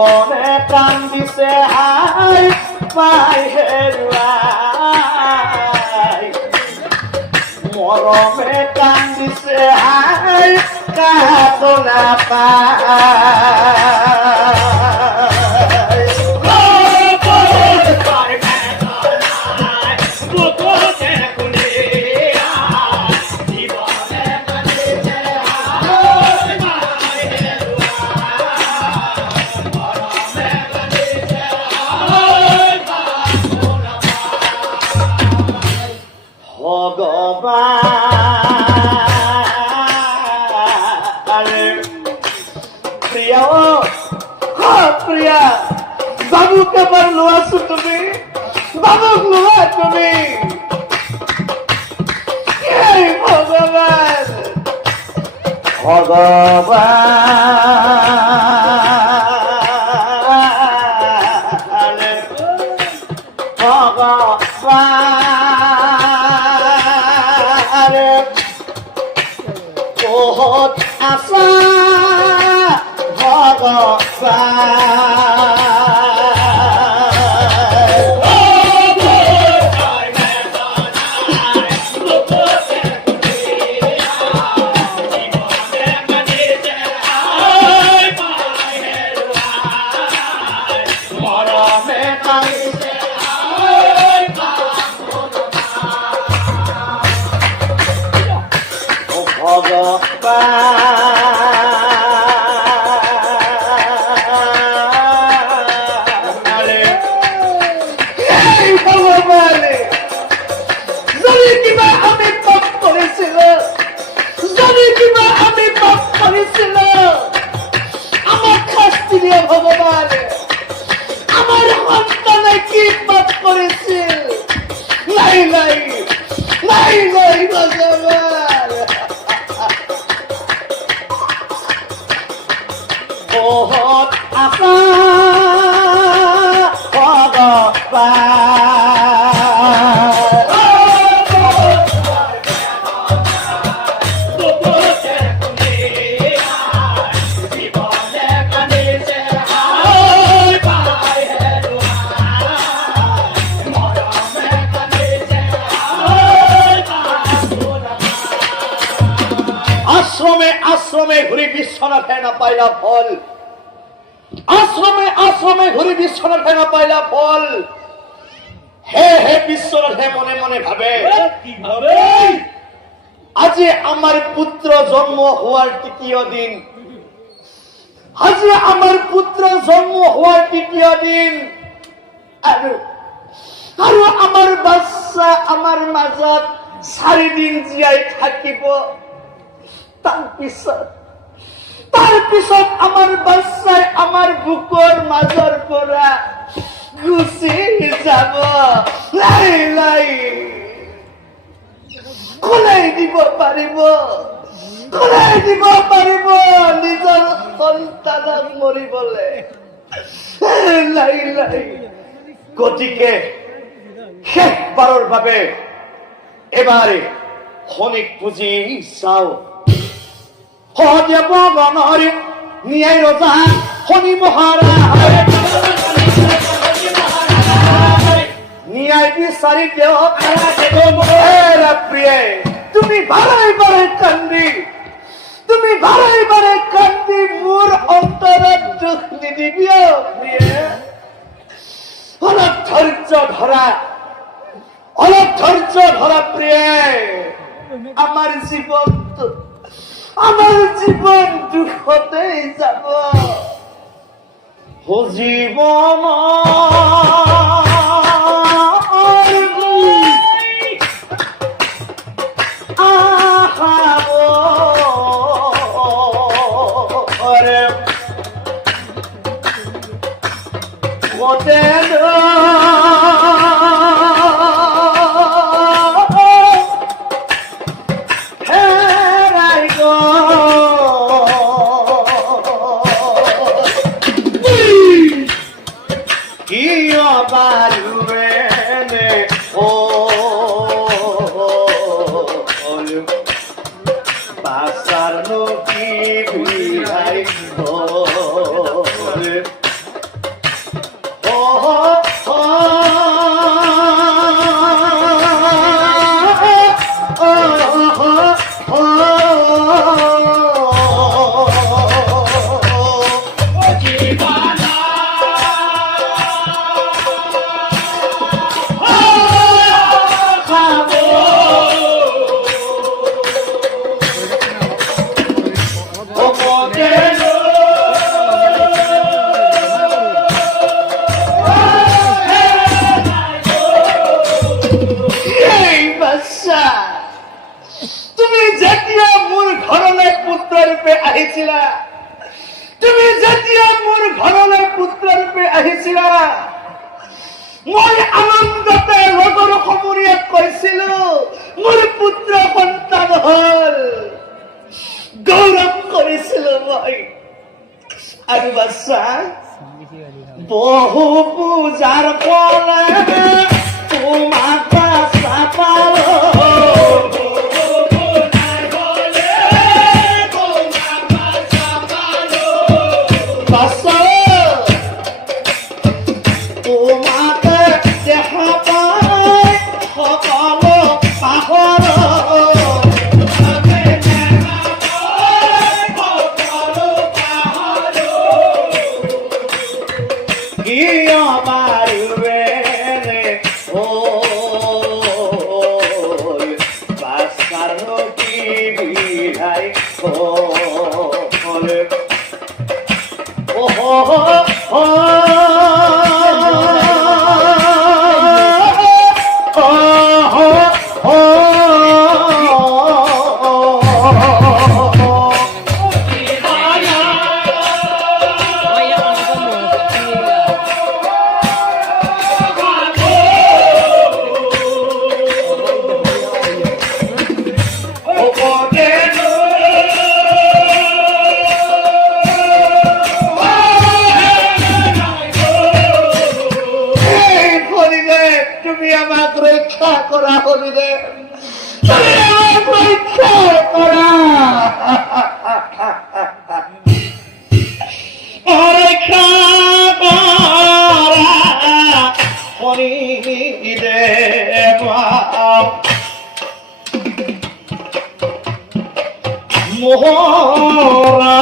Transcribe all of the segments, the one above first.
জীবনে কান্দিছে হাই পাই হেরুয়াই মরমে কান্দিছে হাই কাতনা প্রিয়া প্রিয়া বাবুকে বার লোয়াছো তুমি বাবুক লোয়া তুমি ভগবান ভগবান ভগবান বহুত আশা ভগবান আমার সন্তানে কি পাপ করেছে নাই নাই নাই নাই ভগবান বহুত আশা আশ্রমে আশ্রমে ঘুরি বিশ্বনাথে না পাইলা ফল আশ্রমে আশ্রমে ঘুরি বিশ্বনাথে না পাইলা ফল হে হে বিশ্বনাথে মনে মনে ভাবে কি ভাবে আজি আমার পুত্র জন্ম হওয়ার তৃতীয় দিন আজি আমার পুত্র জন্ম হওয়ার তৃতীয় দিন আৰু আমার বাচ্চা আমার মাজত 4 দিন জীয়াই থাকিব তার পিছত আমার বাচ্চাই আমার বুকৰ মাজৰ পৰা গুচি যাব লাই লাই কোলাই দিব পাৰিব নিজৰ সন্তানক মৰিবলে লাই লাই গতিকে শেষবাৰৰ বাবে এবাৰে খনিক পুঁজি চাও দেব গণৰ ন্যায় ৰজা শনি মহাৰাজ ন্যায় বিচাৰি তেওঁ প্ৰিয়ে তুমি বাৰে বাৰে কান্দি মোৰ অন্তৰত দুখ নিদিবি প্ৰিয়ে অলপ ধৈৰ্য ধৰা প্ৰিয়ে আমাৰ জীবন দুখতেই যাব জীবন ৰূপে আহিছিলা, তুমি যেতিয়া মোৰ ঘৰলৈ পুত্ৰ ৰূপে আহিছিলা, মই আনন্দতে লগৰ সমুৰিয়াক কৈছিলো মোৰ পুত্ৰ সন্তান হল, গৌৰৱ কৰিছিলো মই। আৰু বাচ্চা বহু পূজাৰ পৰে তোমাক বাচ্চা পালো, বাচ্চা তোমাকে দেখা পাই সকলো পাহৰ, কিয় বাৰুৱেৰে হ'ল বাচ্চাৰ কি বিধাই হ'ল। তুমি আমাক ৰক্ষা কৰা হৰিদেৱ, তুমি আমাক ৰক্ষা কৰা, ৰক্ষা কৰা হৰিদেৱ। মোহৰা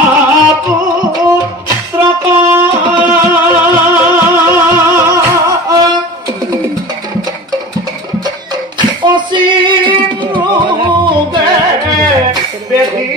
পুত্ৰক অসীম ৰোগে বেধি